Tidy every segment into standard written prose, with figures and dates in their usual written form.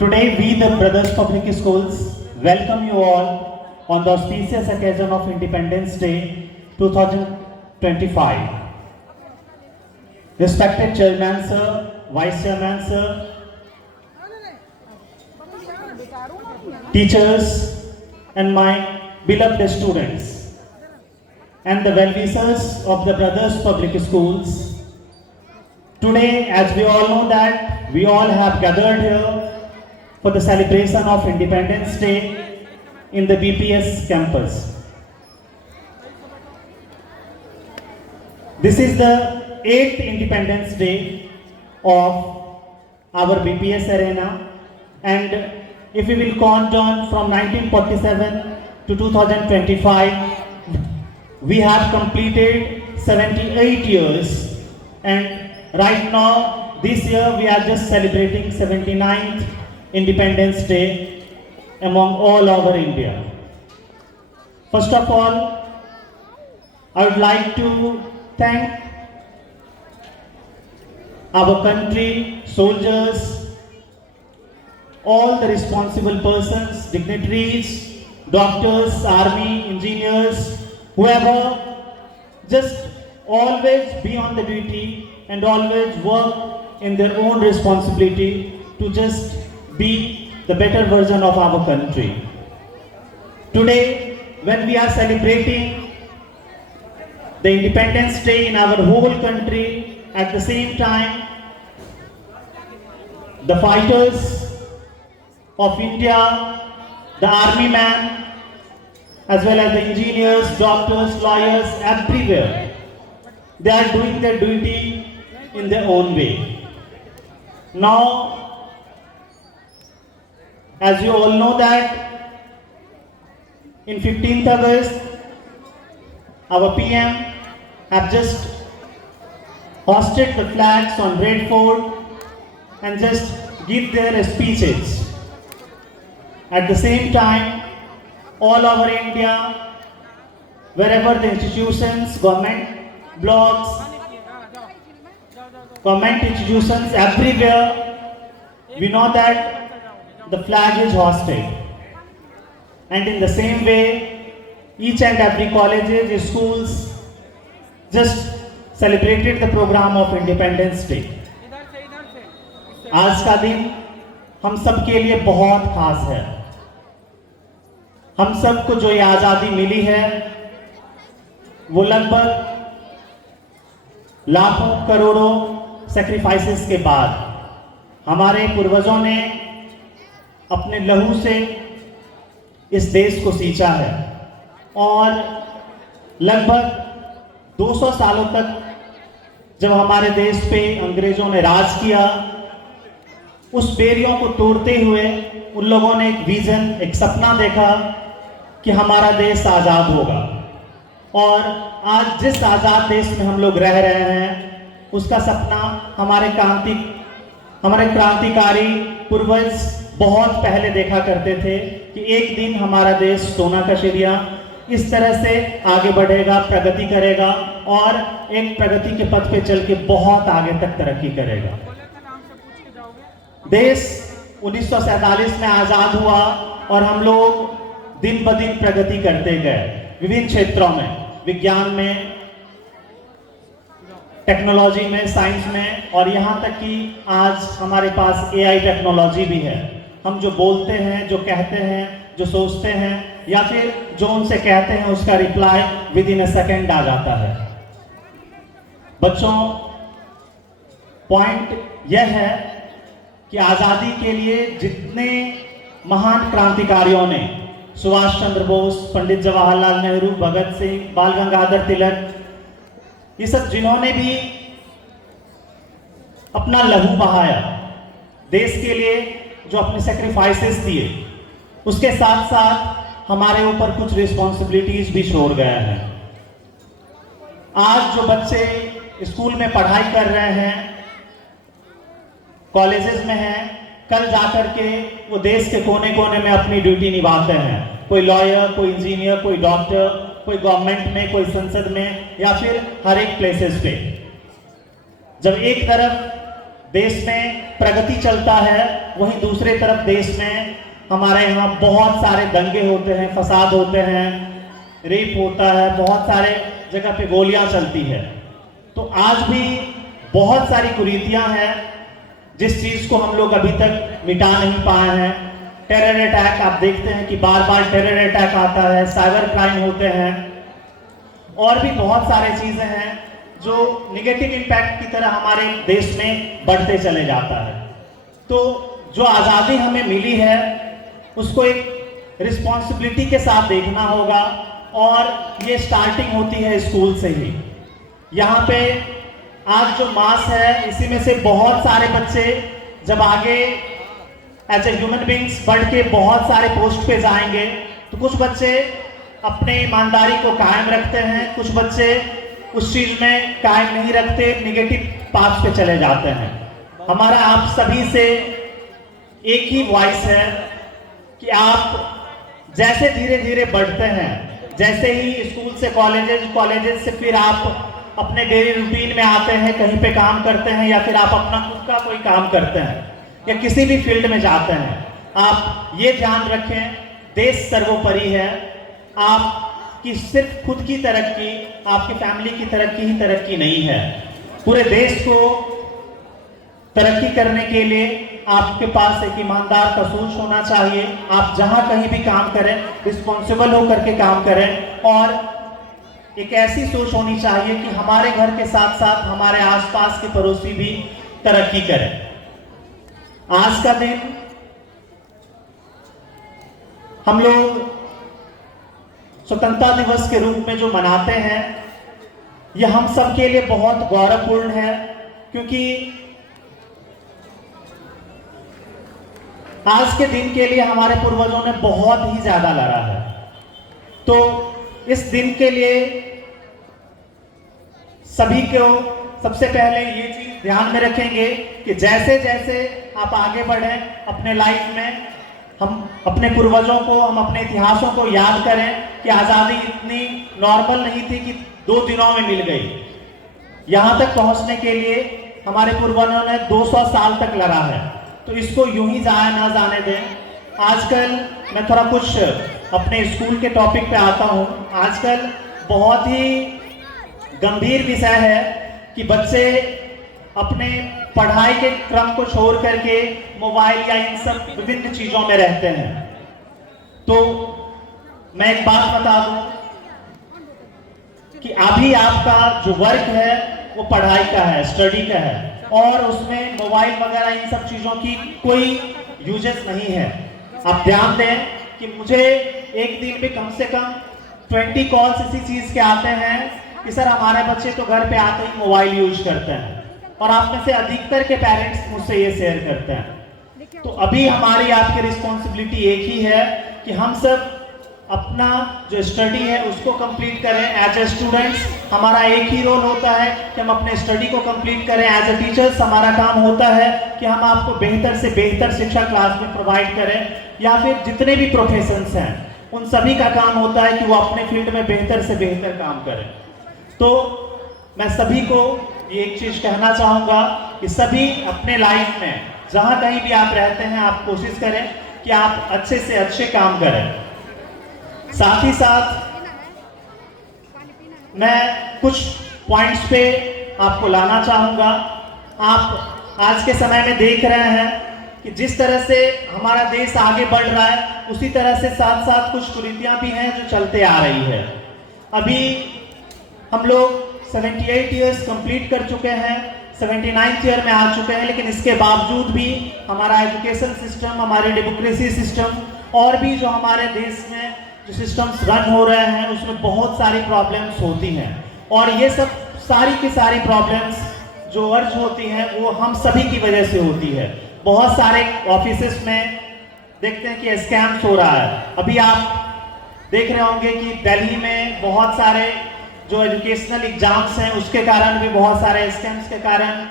Today, we, the Brothers Public Schools, welcome you all on the auspicious occasion of Independence Day 2025. Respected Chairman Sir, Vice Chairman Sir, teachers, and my beloved students, and the well-wishers of the Brothers Public Schools. Today, as we all know that we all have gathered here for the celebration of Independence Day in the BPS campus. This is the 8th Independence Day of our BPS arena, and if we will count on from 1947 to 2025, we have completed 78 years, and right now this year we are just celebrating 79th Independence Day among all over India. First of all, I would like to thank our country, soldiers, all the responsible persons, dignitaries, doctors, army, engineers, whoever, just always be on the duty and always work in their own responsibility to just be the better version of our country. Today, when we are celebrating the Independence Day in our whole country, at the same time, the fighters of India, the army men, as well as the engineers, doctors, lawyers, everywhere, they are doing their duty in their own way. Now, as you all know that in 15th August, our PM have just hosted the flags on Red Fort and just give their speeches. At the same time, all over India, wherever the institutions, government blocks, government institutions, everywhere, we know that the flag is hosted. And in the same way, each and every colleges, schools just celebrated the program of Independence Day. आज का दिन हम सब के लिए बहुत खास है. हम सबको जो ये आज़ादी मिली है, वो लगभग लाखों करोड़ों सैक्रिफाइसेस के बाद हमारे पूर्वजों ने अपने लहू से इस देश को सींचा है, और लगभग 200 सालों तक जब हमारे देश पे अंग्रेजों ने राज किया, उस बेरियों को तोड़ते हुए उन लोगों ने एक विजन, एक सपना देखा कि हमारा देश आज़ाद होगा. और आज जिस आज़ाद देश में हम लोग रह रहे हैं, उसका सपना हमारे क्रांतिकारी पूर्वज बहुत पहले देखा करते थे कि एक दिन हमारा देश सोना का चिड़िया इस तरह से आगे बढ़ेगा, प्रगति करेगा और एक प्रगति के पथ पे चल के बहुत आगे तक तरक्की करेगा. देश 1947 में आज़ाद हुआ और हम लोग दिन ब दिन प्रगति करते गए विभिन्न क्षेत्रों में, विज्ञान में, टेक्नोलॉजी में, साइंस में, और यहाँ तक कि आज हमारे पास AI टेक्नोलॉजी भी है. हम जो बोलते हैं, जो कहते हैं, जो सोचते हैं, या फिर जो उनसे कहते हैं, उसका reply within a second आ जाता है. बच्चों, पॉइंट यह है कि आज़ादी के लिए जितने महान क्रांतिकारियों ने, सुभाष चंद्र बोस, पंडित जवाहरलाल नेहरू, भगत सिंह, बाल गंगाधर तिलक, ये सब जिन्होंने भी अपना लहू बहाया देश के लिए, जो अपने सैक्रिफाइसेस दिए, उसके साथ साथ हमारे ऊपर कुछ रिस्पॉन्सिबिलिटीज भी छोड़ गया है. आज जो बच्चे स्कूल में पढ़ाई कर रहे हैं, कॉलेजेस में हैं, कल जाकर के वो देश के कोने कोने में अपनी ड्यूटी निभाते हैं. कोई लॉयर, कोई इंजीनियर, कोई डॉक्टर, कोई गवर्नमेंट में, कोई संसद में, या फिर हर एक प्लेसेस पे. जब एक तरफ देश में प्रगति चलता है, वहीं दूसरे तरफ देश में हमारे यहाँ बहुत सारे दंगे होते हैं, फसाद होते हैं, रेप होता है, बहुत सारे जगह पे गोलियां चलती है। तो आज भी बहुत सारी कुरीतियां हैं जिस चीज को हम लोग अभी तक मिटा नहीं पाए हैं। टेरर अटैक आप देखते हैं कि बार बार टेरर अटैक आता है, साइबर क्राइम होते हैं, और भी बहुत सारे चीजें हैं जो निगेटिव इम्पैक्ट की तरह हमारे देश में बढ़ते चले जाता है। तो जो आज़ादी हमें मिली है उसको एक रिस्पॉन्सिबिलिटी के साथ देखना होगा, और ये स्टार्टिंग होती है स्कूल से ही। यहाँ पे आज जो मास है इसी में से बहुत सारे बच्चे जब आगे एज ए ह्यूमन बींग्स बढ़ के बहुत सारे पोस्ट पे जाएंगे, तो कुछ बच्चे अपने ईमानदारी को कायम रखते हैं, कुछ बच्चे उस चीज में कायम नहीं रखते, निगेटिव पाथ पे चले जाते हैं। हमारा आप सभी से एक ही वॉइस है कि आप जैसे धीरे धीरे बढ़ते हैं, जैसे ही स्कूल से कॉलेजेस से फिर आप अपने डेली रूटीन में आते हैं, कहीं पे काम करते हैं, या फिर आप अपना खुद का कोई काम करते हैं या किसी भी फील्ड में जाते हैं, आप ये ध्यान रखें देश सर्वोपरि है। आपकी सिर्फ खुद की तरक्की, आपकी फैमिली की तरक्की ही तरक्की नहीं है। पूरे देश को तरक्की करने के लिए आपके पास एक ईमानदार का सोच होना चाहिए। आप जहां कहीं भी काम करें रिस्पॉन्सिबल होकर के काम करें, और एक ऐसी सोच होनी चाहिए कि हमारे घर के साथ साथ हमारे आसपास के पड़ोसी भी तरक्की करें। आज का दिन हम लोग स्वतंत्रता दिवस के रूप में जो मनाते हैं, यह हम सब के लिए बहुत गौरवपूर्ण है, क्योंकि आज के दिन के लिए हमारे पूर्वजों ने बहुत ही ज्यादा लड़ा है। तो इस दिन के लिए सभी को सबसे पहले ये चीज ध्यान में रखेंगे कि जैसे जैसे आप आगे बढ़ें अपने लाइफ में, हम अपने पूर्वजों को, हम अपने इतिहासों को याद करें कि आज़ादी इतनी नॉर्मल नहीं थी कि 2 दिनों में मिल गई। यहाँ तक पहुँचने के लिए हमारे पूर्वजों ने 200 साल तक लड़ा है, तो इसको यूं ही जाया ना जाने दें। आजकल मैं थोड़ा कुछ अपने स्कूल के टॉपिक पे आता हूँ। आजकल बहुत ही गंभीर विषय है कि बच्चे अपने पढ़ाई के क्रम को छोड़ करके मोबाइल या इन सब विभिन्न चीजों में रहते हैं। तो मैं एक बात बता दूं कि अभी आपका जो वर्क है वो पढ़ाई का है, स्टडी का है, और उसमें मोबाइल वगैरह इन सब चीजों की कोई यूजेस नहीं है। आप ध्यान दें कि मुझे एक दिन में कम से कम 20 कॉल्स इसी चीज के आते हैं कि सर हमारे बच्चे तो घर पे आते ही मोबाइल यूज करते हैं, और आप में से अधिकतर के पेरेंट्स मुझसे ये शेयर करते हैं। तो अभी हमारी आपकी रिस्पॉन्सिबिलिटी एक ही है कि हम सब अपना जो स्टडी है उसको कंप्लीट करें। एज ए स्टूडेंट्स हमारा एक ही रोल होता है कि हम अपने स्टडी को कंप्लीट करें। एज ए टीचर्स हमारा काम होता है कि हम आपको बेहतर से बेहतर शिक्षा क्लास में प्रोवाइड करें, या फिर जितने भी प्रोफेशंस हैं उन सभी का काम होता है कि वो अपने फील्ड में बेहतर से बेहतर काम करें। तो मैं सभी को ये एक चीज कहना चाहूंगा कि सभी अपने लाइफ में जहां कहीं भी आप रहते हैं आप कोशिश करें कि आप अच्छे से अच्छे काम करें। साथ ही साथ मैं कुछ पॉइंट्स पे आपको लाना चाहूंगा। आप आज के समय में देख रहे हैं कि जिस तरह से हमारा देश आगे बढ़ रहा है, उसी तरह से साथ साथ कुछ कुरीतियां भी हैं जो चलते आ रही है। अभी हम लोग 78 ईयर्स कंप्लीट कर चुके हैं, 79th ईयर में आ चुके हैं, लेकिन इसके बावजूद भी हमारा एजुकेशन सिस्टम, हमारे डेमोक्रेसी सिस्टम और भी जो हमारे देश में जो सिस्टम्स रन हो रहे हैं उसमें बहुत सारी प्रॉब्लम्स होती हैं, और ये सब सारी की सारी प्रॉब्लम्स जो अर्ज होती हैं वो हम सभी की वजह से होती है। बहुत सारे ऑफिसेस में देखते हैं कि स्कैम्स हो रहा है। अभी आप देख रहे होंगे कि दिल्ली में बहुत सारे जो एजुकेशनल एग्जाम्स हैं उसके कारण भी बहुत सारे स्कैम्स के कारण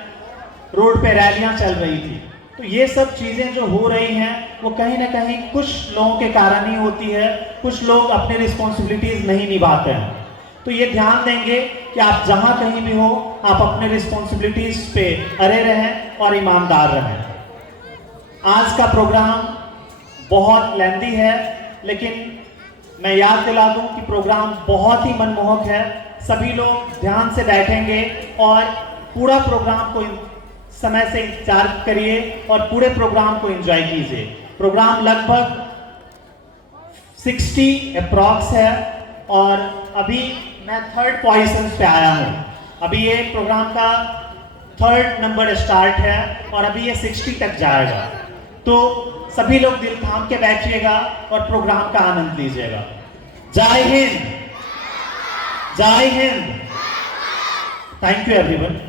रोड पे रैलियां चल रही थी। तो ये सब चीजें जो हो रही हैं वो कहीं ना कहीं कुछ लोगों के कारण ही होती है, कुछ लोग अपनी रिस्पॉन्सिबिलिटीज नहीं निभाते हैं। तो ये ध्यान देंगे कि आप जहां कहीं भी हो आप अपने रिस्पॉन्सिबिलिटीज पे अड़े रहें, और ईमानदार रहें। आज का प्रोग्राम बहुत लेंदी है, लेकिन मैं याद दिला दूं कि प्रोग्राम बहुत ही मनमोहक है। सभी लोग ध्यान से बैठेंगे और पूरा प्रोग्राम को समय से इंतजार करिए और पूरे प्रोग्राम को एंजॉय कीजिए। प्रोग्राम लगभग 60 अप्रॉक्स है और अभी मैं 3rd पोजीशन पे आया हूँ। अभी ये प्रोग्राम का 3rd नंबर स्टार्ट है और अभी ये 60 तक जाएगा। तो सभी लोग दिल थाम के बैठिएगा और प्रोग्राम का आनंद लीजिएगा। जय हिंद, जय हिंद। Thank you everyone.